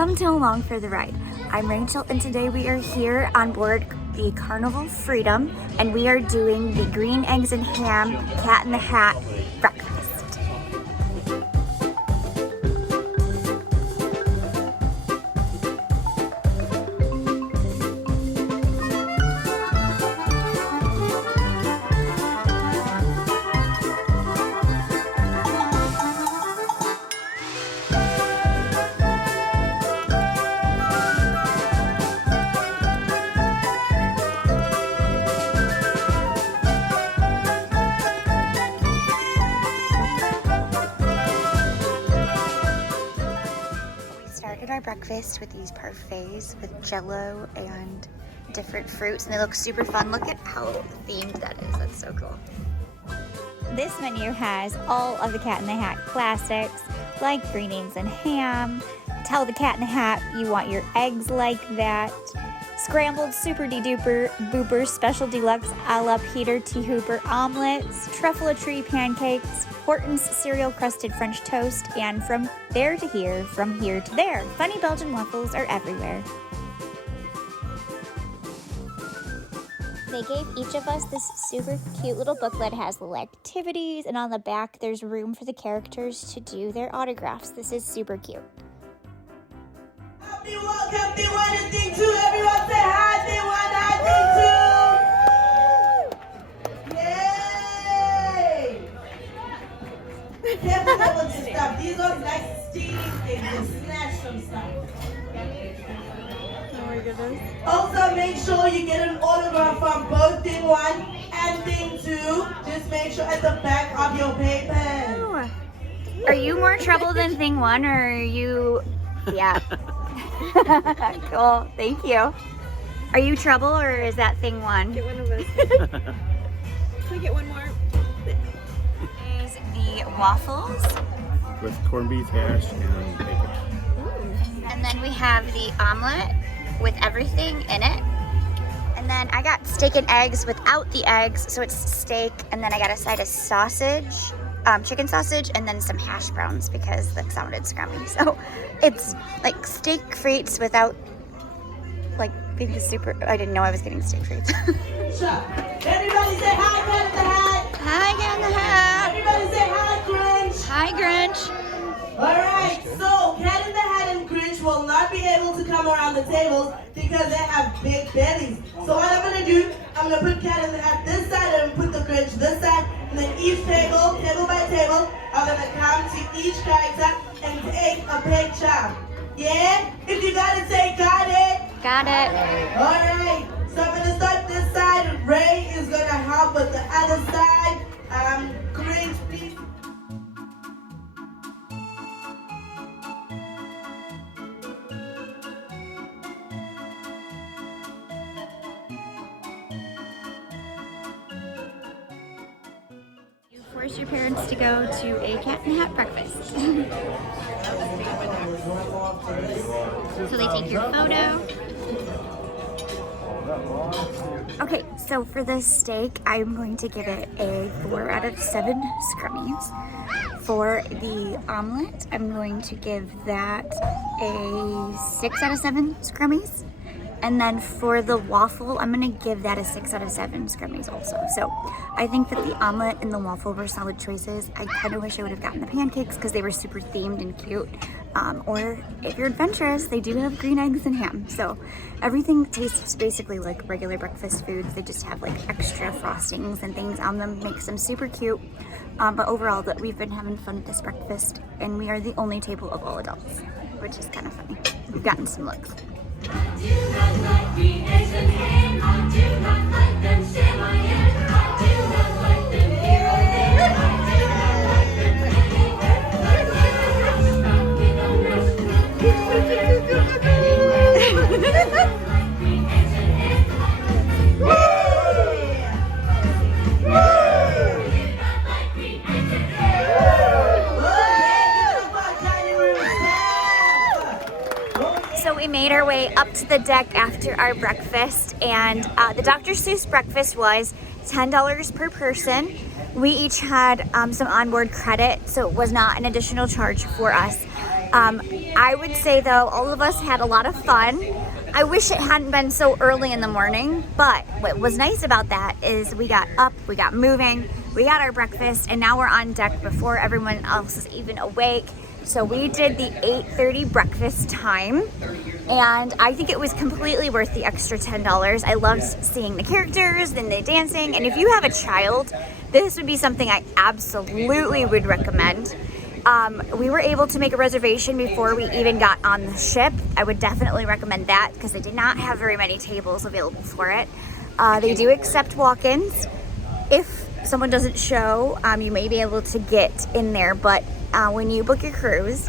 Welcome to Along for the Ride. I'm Rachael, and today we are here on board the Carnival Freedom, and we are doing the green eggs and ham Cat in the Hat breakfast. Our breakfast with these parfaits with jello and different fruits, and they look super fun. Look at how themed that is. That's so cool. This menu has all of the Cat in the Hat classics like green eggs and ham. Tell the Cat in the Hat you want your eggs like that. Scrambled super de-duper booper special deluxe a la Peter T. Hooper omelets, truffle tree pancakes, Horton's cereal crusted French toast, and from there to here, from here to there, funny Belgian waffles are everywhere. They gave each of us this super cute little booklet. It has little activities, and on the back there's room for the characters to do their autographs. This is super cute. Happy Wok, happy one and thing two. Everyone say happy one, happy two. Yay! Careful with the stuff. These are like stealing things. They snatch some stuff. Oh my goodness. Also, make sure you get an autograph from both thing one and thing two. Just make sure at the back of your paper. Oh. Are you more trouble than thing one, or are you... Yeah. Cool, thank you. Are you trouble, or is that thing one? Get one of us. Can we get one more? Is the waffles. With corned beef hash and bacon. And then we have the omelet with everything in it. And then I got steak and eggs without the eggs, so it's steak. And then I got a side of sausage, chicken sausage, and then some hash browns because that sounded scrummy. So it's like steak frites without like being super. I didn't know I was getting steak frites. Everybody say hi, Cat in the Hat. Hi, Cat in the Hat. Everybody say hi, Grinch. Hi, Grinch. Alright, so Cat in the Hat and Grinch will not be able to come around the tables because they have big bellies. So what I'm going to do, I'm going to put Cat in the Hat this side and put the Grinch this side. And then each table, table by table, I'm going to come to each character and take a picture. Yeah? If you got it, say got it. Got it. Alright, so I'm going to start this side. Ray is going to help with the other side. Grinch, please. Force your parents to go to a Cat in the Hat breakfast. So they take your photo. Okay, so for this steak, I'm going to give it a 4 out of 7 scrummies. For the omelet, I'm going to give that a 6 out of 7 scrummies. And then for the waffle, I'm gonna give that a 6 out of 7 scrummies also. So I think that the omelet and the waffle were solid choices. I kind of wish I would have gotten the pancakes because they were super themed and cute. Or if you're adventurous, they do have green eggs and ham. So everything tastes basically like regular breakfast foods. They just have like extra frostings and things on them, makes them super cute. But overall, that we've been having fun at this breakfast, and we are the only table of all adults, which is kind of funny. We've gotten some looks. I do not like green eggs and ham. I do not like them share my hand. I do not like them here or there. I do not like them anywhere. Green eggs and ham. Woo! Woo! So we made our way up to the deck after our breakfast, and the Dr. Seuss breakfast was $10 per person. We each had some onboard credit, so it was not an additional charge for us. I would say though, all of us had a lot of fun. I wish it hadn't been so early in the morning, but what was nice about that is we got up, we got moving, we got our breakfast, and now we're on deck before everyone else is even awake. So we did the 8:30 breakfast time, and I think it was completely worth the extra $10. I loved seeing the characters and the dancing, and if you have a child, this would be something I absolutely would recommend. We were able to make a reservation before we even got on the ship. I would definitely recommend that because they did not have very many tables available for it. They do accept walk-ins. If someone doesn't show, you may be able to get in there, but when you book your cruise,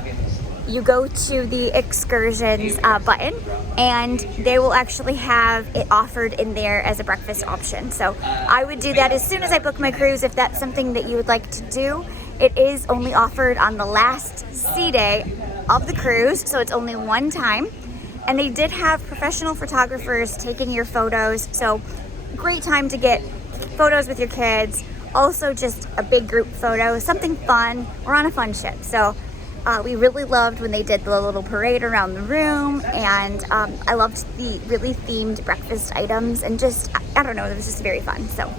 you go to the excursions button and they will actually have it offered in there as a breakfast option. So I would do that as soon as I book my cruise if that's something that you would like to do. It is only offered on the last sea day of the cruise, so it's only one time. And they did have professional photographers taking your photos, so great time to get photos with your kids. Also just a big group photo, something fun. We're on a fun ship, so we really loved when they did the little parade around the room, and I loved the really themed breakfast items, and just, I don't know, it was just very fun. So.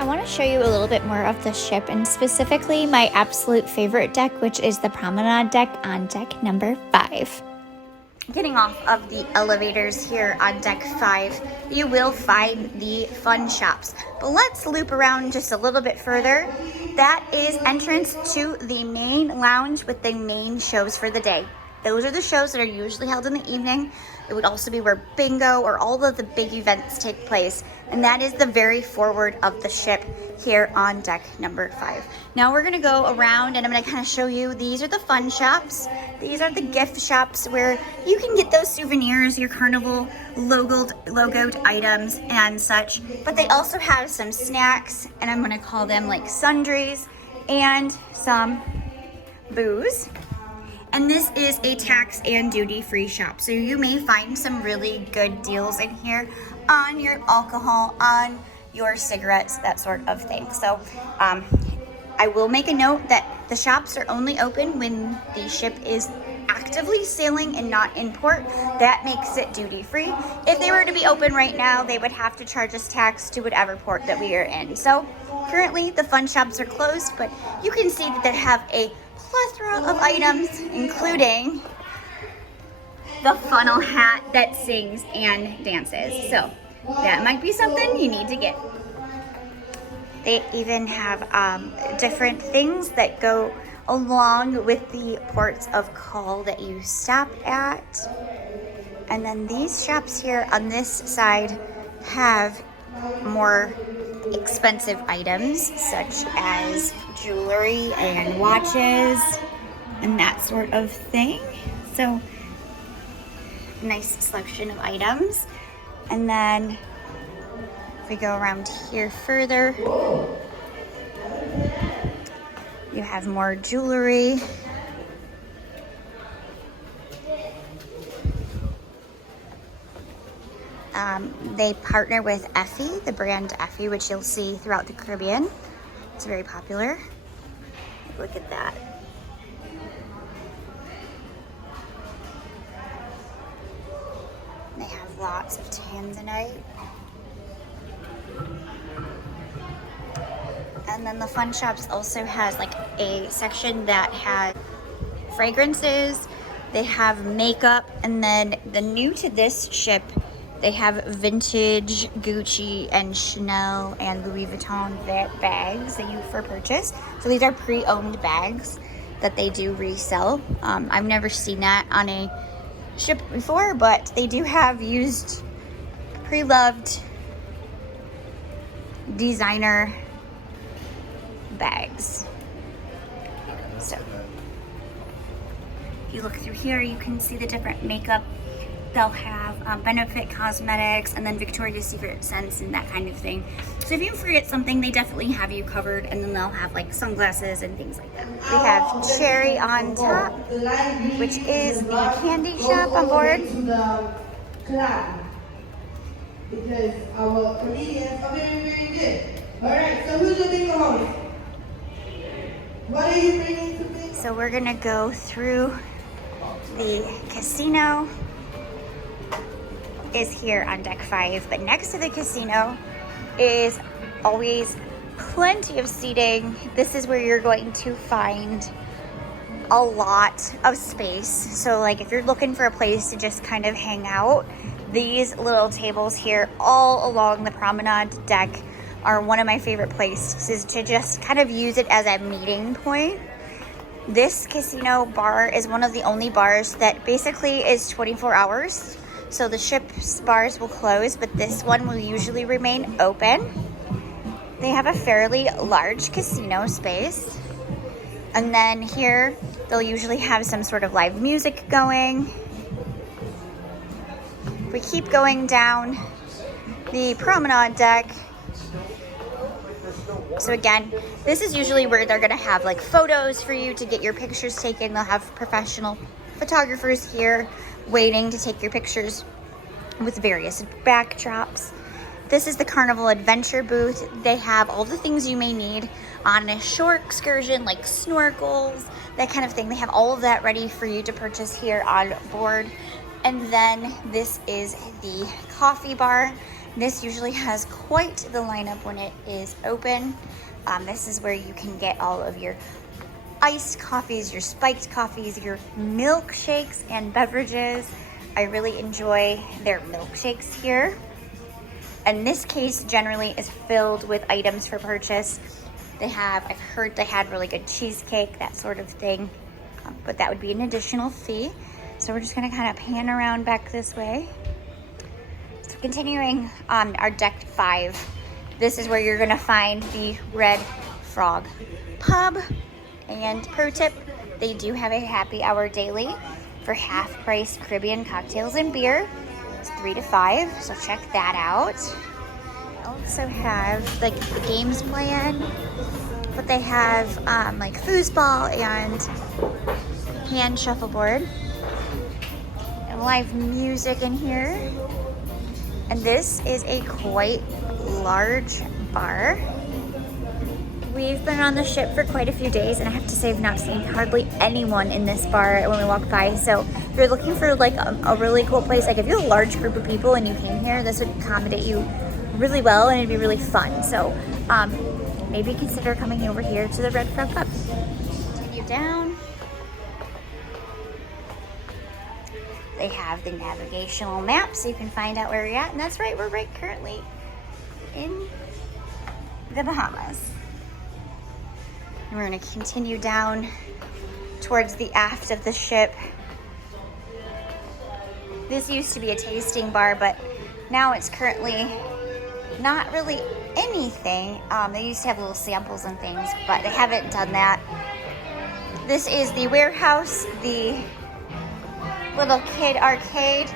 I want to show you a little bit more of the ship, and specifically my absolute favorite deck, which is the Promenade deck on deck number 5. Getting off of the elevators here on deck 5, you will find the fun shops. But let's loop around just a little bit further. That is entrance to the main lounge with the main shows for the day. Those are the shows that are usually held in the evening. It would also be where bingo or all of the big events take place. And that is the very forward of the ship here on deck number 5. Now we're gonna go around and I'm gonna kind of show you, these are the fun shops. These are the gift shops where you can get those souvenirs, your Carnival logoed items and such. But they also have some snacks, and I'm gonna call them like sundries, and some booze. And this is a tax and duty-free shop, so you may find some really good deals in here on your alcohol, on your cigarettes, that sort of thing. So I will make a note that the shops are only open when the ship is actively sailing and not in port. That makes it duty-free. If they were to be open right now, they would have to charge us tax to whatever port that we are in. So currently the fun shops are closed, but you can see that they have a plethora of items, including the funnel hat that sings and dances. So that might be something you need to get. They even have different things that go along with the ports of call that you stop at. And then these shops here on this side have more expensive items such as jewelry and watches and that sort of thing. So nice selection of items. And then if we go around here further, you have more jewelry. They partner with Effie, the brand Effie, which you'll see throughout the Caribbean. It's very popular. Look at that. They have lots of tanzanite. And then the fun shops also has like a section that has fragrances. They have makeup, and then the new to this ship, they have vintage Gucci and Chanel and Louis Vuitton bags that you for purchase. So these are pre-owned bags that they do resell. I've never seen that on a ship before, but they do have used, pre-loved designer bags. So if you look through here, you can see the different makeup they'll have Benefit Cosmetics and then Victoria's Secret scents and that kind of thing. So if you forget something, they definitely have you covered, and then they'll have like sunglasses and things like that. We have Cherry on top, which is the candy shop on board. Because our comedians are very, very good. Alright, so who's your bingo host? What are you bringing to bingo? So we're gonna go through the casino. Is here on deck 5, but next to the casino is always plenty of seating. This is where you're going to find a lot of space. So like if you're looking for a place to just kind of hang out, these little tables here all along the promenade deck are one of my favorite places to just kind of use it as a meeting point. This casino bar is one of the only bars that basically is 24 hours. So the ship's bars will close, but this one will usually remain open. They have a fairly large casino space. And then here, they'll usually have some sort of live music going. We keep going down the promenade deck. So again, this is usually where they're gonna have like photos for you to get your pictures taken. They'll have professional photographers here waiting to take your pictures with various backdrops. This is the Carnival Adventure booth. They have all the things you may need on a shore excursion, like snorkels, that kind of thing. They have all of that ready for you to purchase here on board. And then this is the coffee bar. This usually has quite the lineup when it is open. This is where you can get all of your iced coffees, your spiked coffees, your milkshakes and beverages. I really enjoy their milkshakes here. And this case generally is filled with items for purchase. They have, I've heard they had really good cheesecake, that sort of thing, but that would be an additional fee. So we're just gonna kind of pan around back this way. So continuing on our deck 5, this is where you're gonna find the Red Frog Pub. And pro tip, they do have a happy hour daily for half price Caribbean cocktails and beer. It's 3 to 5, so check that out. They also have like the games plan, but they have like foosball and hand shuffleboard and live music in here. And this is a quite large bar. We've been on the ship for quite a few days, and I have to say I've not seen hardly anyone in this bar when we walk by. So if you're looking for like a really cool place, like if you're a large group of people and you came here, this would accommodate you really well and it'd be really fun. So maybe consider coming over here to the Red Frog Pub. Continue down. They have the navigational map so you can find out where you're at. And that's right, we're right currently in the Bahamas. And we're gonna continue down towards the aft of the ship. This used to be a tasting bar, but now it's currently not really anything. They used to have little samples and things, but they haven't done that. This is the warehouse, the little kid arcade.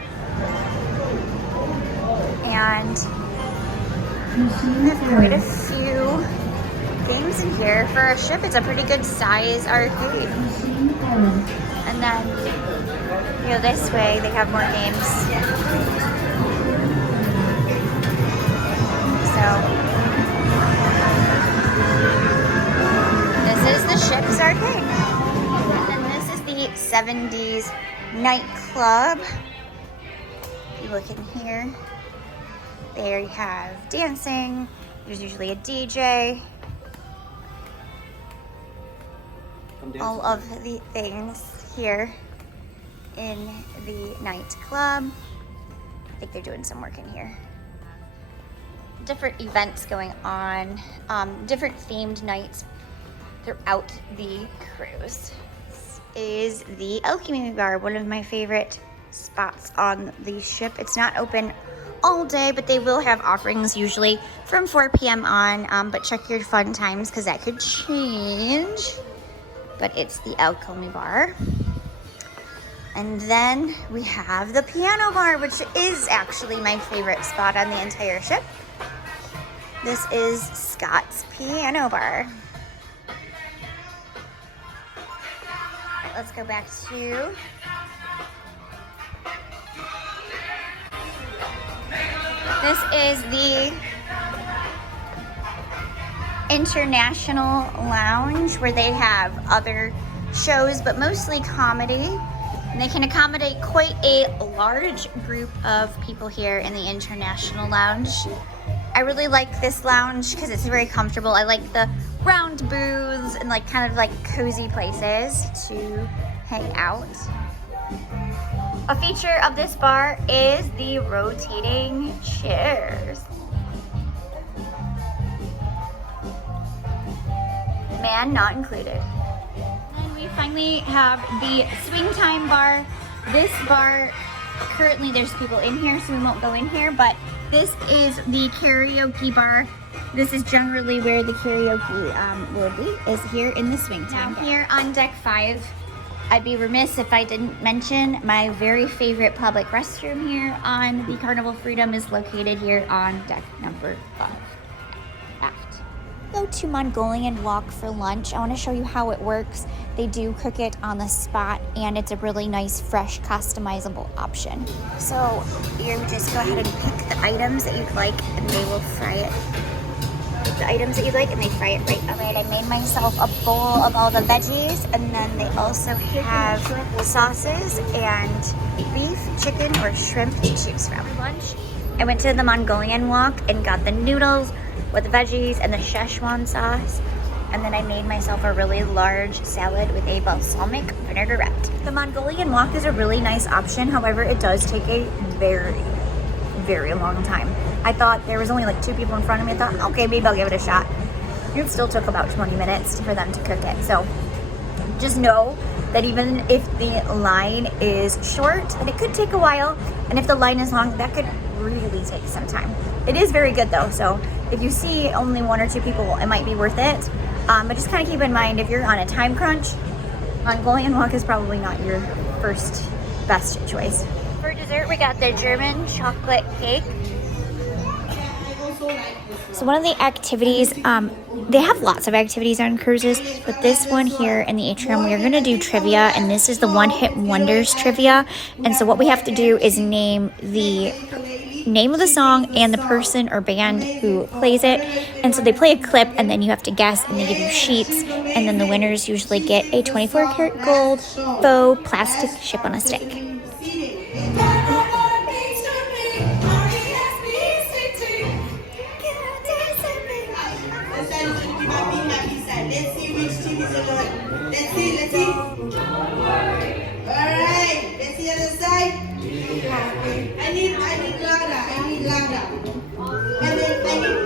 And we have quite a few games in here. For a ship, it's a pretty good size arcade. And then, you know, this way they have more games. So, this is the ship's arcade. And then this is the 70s nightclub. If you look in here, there you have dancing. There's usually a DJ. All of the things here in the nightclub. I think they're doing some work in here. Different events going on, different themed nights throughout the cruise. This is the Alchemy Bar, one of my favorite spots on the ship. It's not open all day, but they will have offerings usually from 4 p.m. on, but check your fun times because that could change. But it's the Alchemy Bar. And then we have the piano bar, which is actually my favorite spot on the entire ship. This is Scott's Piano Bar. Let's go back to this is the International Lounge, where they have other shows, but mostly comedy. And they can accommodate quite a large group of people here in the International Lounge. I really like this lounge because it's very comfortable. I like the round booths and like kind of like cozy places to hang out. A feature of this bar is the rotating chairs. Man not included. And we finally have the Swing Time bar. This bar, currently there's people in here, so we won't go in here, but this is the karaoke bar. This is generally where the karaoke will be, is here in the Swing Time. Now here on deck 5, I'd be remiss if I didn't mention my very favorite public restroom here on the Carnival Freedom is located here on deck number 5. Aft. Go to Mongolian Wok for lunch. I want to show you how it works. They do cook it on the spot, and it's a really nice, fresh, customizable option. So you just go ahead and pick the items that you'd like, and they will fry it. Pick the items that you like, and they fry it right up. I made myself a bowl of all the veggies, and then they also have sauces and beef, chicken, or shrimp to choose from. For lunch, I went to the Mongolian Wok and got the noodles with the veggies and the Szechuan sauce. And then I made myself a really large salad with a balsamic vinaigrette. The Mongolian Wok is a really nice option. However, it does take a very, very long time. I thought there was only like 2 people in front of me. I thought, okay, maybe I'll give it a shot. It still took about 20 minutes for them to cook it. So just know that even if the line is short, and it could take a while, and if the line is long, that could really take some time. It is very good though, so if you see only 1 or 2 people, it might be worth it. But just kind of keep in mind, if you're on a time crunch, Mongolian Wok is probably not your first best choice. For dessert, we got the German chocolate cake. So one of the activities, they have lots of activities on cruises, but this one here in the atrium, we are going to do trivia, and this is the One Hit Wonders trivia. And so what we have to do is name the name of the song and the person or band who plays it. And so they play a clip, and then you have to guess, and they give you sheets, and then the winners usually get a 24-karat gold faux plastic ship on a stick. Let's see which team is on. Let's see. Alright, let's see other side. I need louder. And then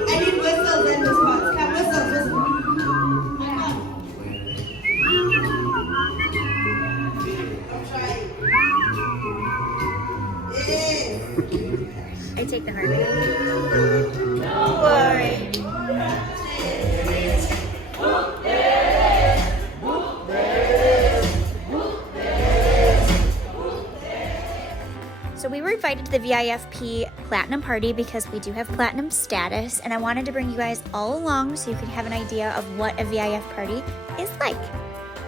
I need whistles and response. Come, whistles. I'm trying. Yes. I take the hard way. Don't worry. So we were invited to the VIFP Platinum party because we do have Platinum status, and I wanted to bring you guys all along so you could have an idea of what a VIF party is like.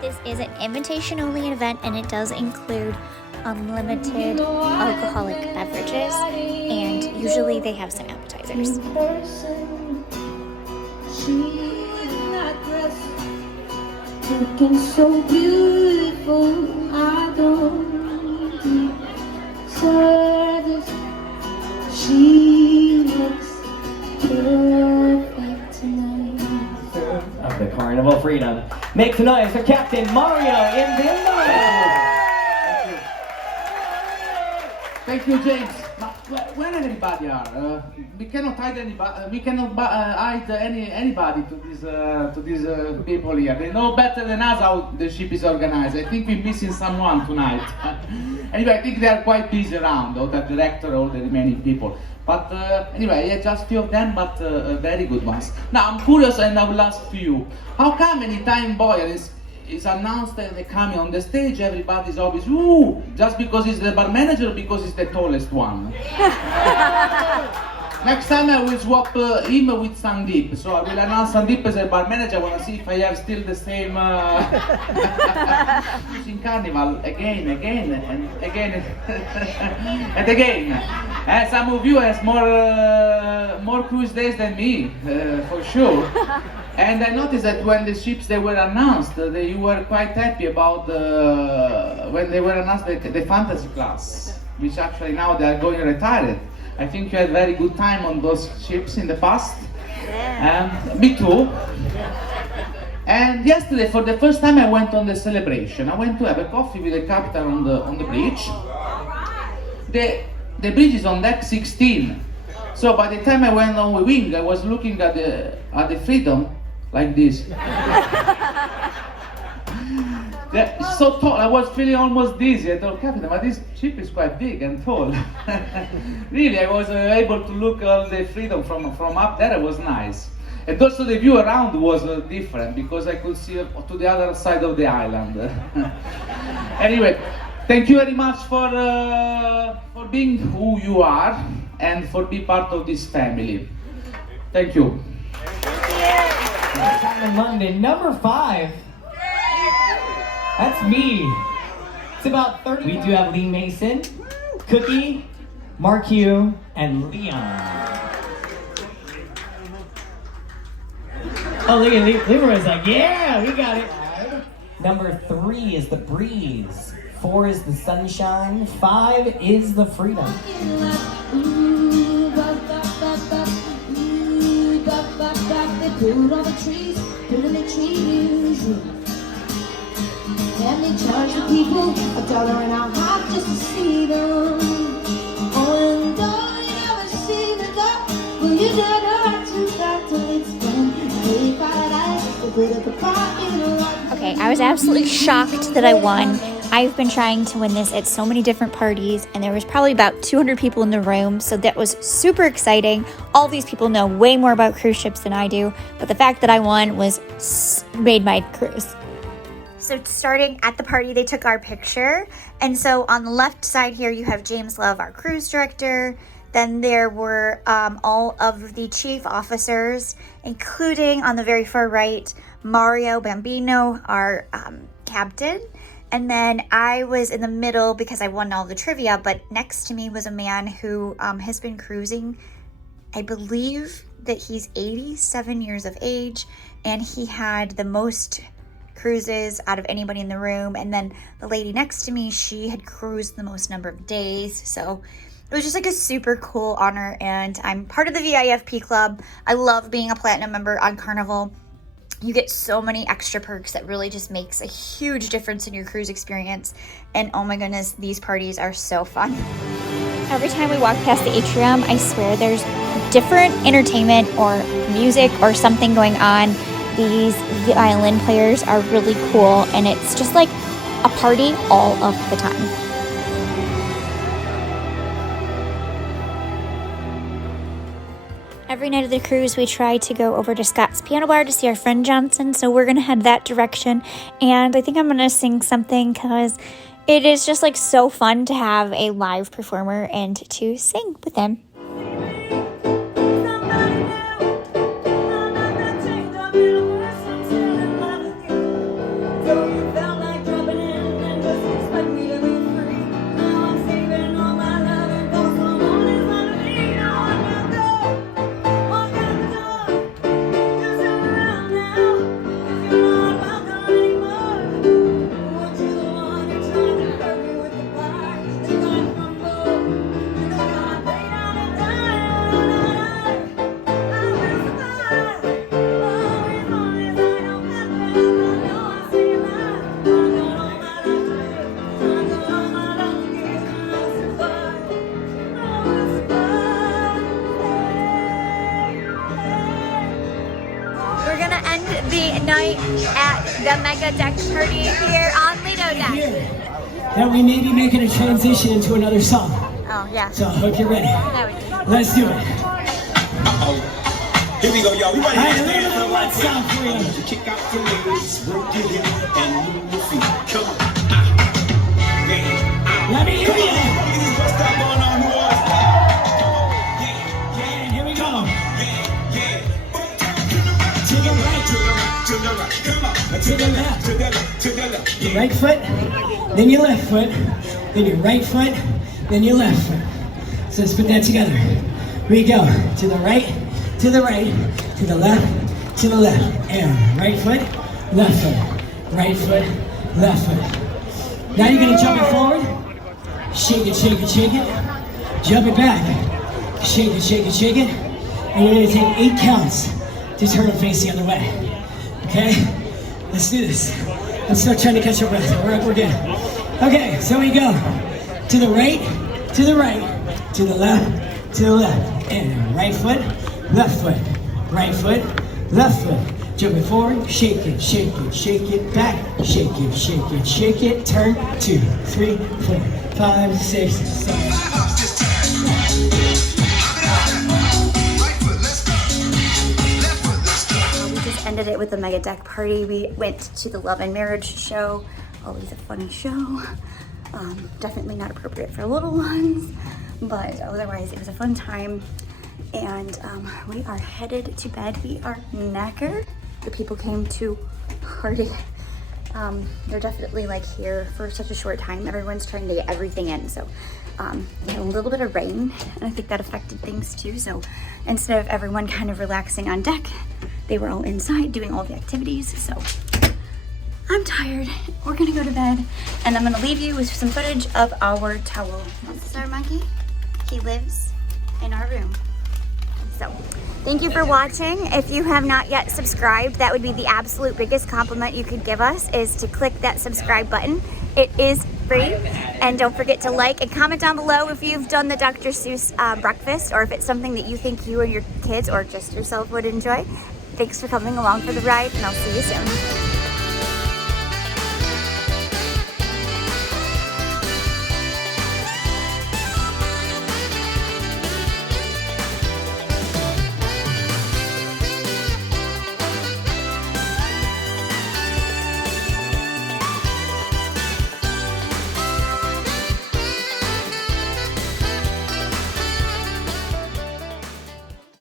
This is an invitation-only event, and it does include unlimited alcoholic beverages, and usually they have some appetizers. Looking so beautiful, I don't service. She looks perfect tonight. Of the Carnival Freedom. Make some noise for Captain Mario in Bambino. Thank you, James. Where everybody are? We cannot hide anybody. We cannot hide anybody to these people here. They know better than us how the ship is organized. I think we're missing someone tonight. Anyway, I think they are quite busy around, all the director, all the remaining people. But anyway, yeah, just few of them, but very good ones. Now I'm curious, and I will ask you: how come any time boy is announced and they come on the stage, everybody's always, ooh, just because he's the bar manager or because he's the tallest one. Next time I will swap him with Sandeep. So I will announce Sandeep as a bar manager. I want to see if I have still the same in Carnival again and again and again. Some of you has more cruise days than me, for sure. And I noticed that when the ships they were announced, you were quite happy about when they were announced the fantasy class, which actually now they are going retired. I think you had very good time on those ships in the past. Yeah. Me too. And yesterday, for the first time, I went on the celebration. I went to have a coffee with the captain on the bridge. The bridge is on deck 16. So by the time I went on the wing, I was looking at the Freedom like this. Yeah, so tall. I was feeling almost dizzy. I told Captain, but this ship is quite big and tall. Really, I was able to look at the Freedom from up there. It was nice. And also the view around was different because I could see to the other side of the island. Anyway, thank you very much for being who you are and for being part of this family. Thank you. In London, number 5. That's me. It's about 30. We do have Lee Mason, Cookie, Mark Hugh, and Leon. Oh, look at Leroy's like, yeah, we got it. Number 3 is the Breeze. 4 is the Sunshine. 5 is the Freedom. Pulled all the trees, pulling the trees. And they charge the people $1 an hour just to see them. Oh, and though you never see the dark, well, you never have to stop till it's done. Okay, I was absolutely shocked that I won. I've been trying to win this at so many different parties, and there was probably about 200 people in the room, so that was super exciting. All these people know way more about cruise ships than I do, but the fact that I won made my cruise. So starting at the party, they took our picture, and so on the left side here, you have James Love, our cruise director. Then there were all of the chief officers, including on the very far right, Mario Bambino, our captain. And then I was in the middle because I won all the trivia, but next to me was a man who has been cruising. I believe that he's 87 years of age, and he had the most cruises out of anybody in the room. And then the lady next to me, she had cruised the most number of days. So it was just like a super cool honor, and I'm part of the VIFP club. I love being a platinum member on Carnival. You get so many extra perks that really just makes a huge difference in your cruise experience. And oh my goodness, these parties are so fun. Every time we walk past the atrium, I swear there's different entertainment or music or something going on. These violin players are really cool, and it's just like a party all of the time. Every night of the cruise, we try to go over to Scott's Piano Bar to see our friend Johnson, so we're going to head that direction. And I think I'm going to sing something because it is just like so fun to have a live performer and to sing with them. Night at the Mega Deck Party here on Lido Deck. That we may be making a transition into another song. Oh, yeah. So I hope you're ready. Let's do it. Here we go, y'all. We ready All right, to a dance little for what song for you? to kick out your legs, work your hip, and move your feet. Come on. Let me hear you. This is what's going on, New Orleans. And here we go. Yeah. To the right, To the right. Come on. to the left. To the left. To the left. Your right foot, then your left foot, then your right foot, then your left foot. So let's put that together. Here we go. To the right, to the right, to the left, to the left. And right foot, left foot, right foot, left foot. Now you're gonna jump it forward. Shake it, shake it, shake it. Jump it back. Shake it, shake it, shake it. And you're gonna take 8 counts to turn and face the other way. Okay? Let's do this. Let's start trying to catch our breath. We're good. Okay, so we go. To the right, to the right, to the left, to the left. And right foot, left foot, right foot, left foot. Jump it forward, shake it, shake it, shake it, back, shake it, shake it, shake it, turn, 2, 3, 4, 5, 6, 7. We just ended it with a mega deck party. We went to the Love and Marriage show. Always a fun show. Definitely not appropriate for little ones, but otherwise it was a fun time. And we are headed to bed. We are knackered. The people came to party. They're definitely like here for such a short time. Everyone's trying to get everything in. So we had a little bit of rain, and I think that affected things too. So instead of everyone kind of relaxing on deck, they were all inside doing all the activities. So I'm tired. We're gonna go to bed, and I'm gonna leave you with some footage of our towel. This is our monkey. He lives in our room. So, thank you for watching. If you have not yet subscribed, that would be the absolute biggest compliment you could give us, is to click that subscribe button. It is free. And don't forget to like and comment down below if you've done the Dr. Seuss breakfast, or if it's something that you think you or your kids or just yourself would enjoy. Thanks for coming along for the ride, and I'll see you soon.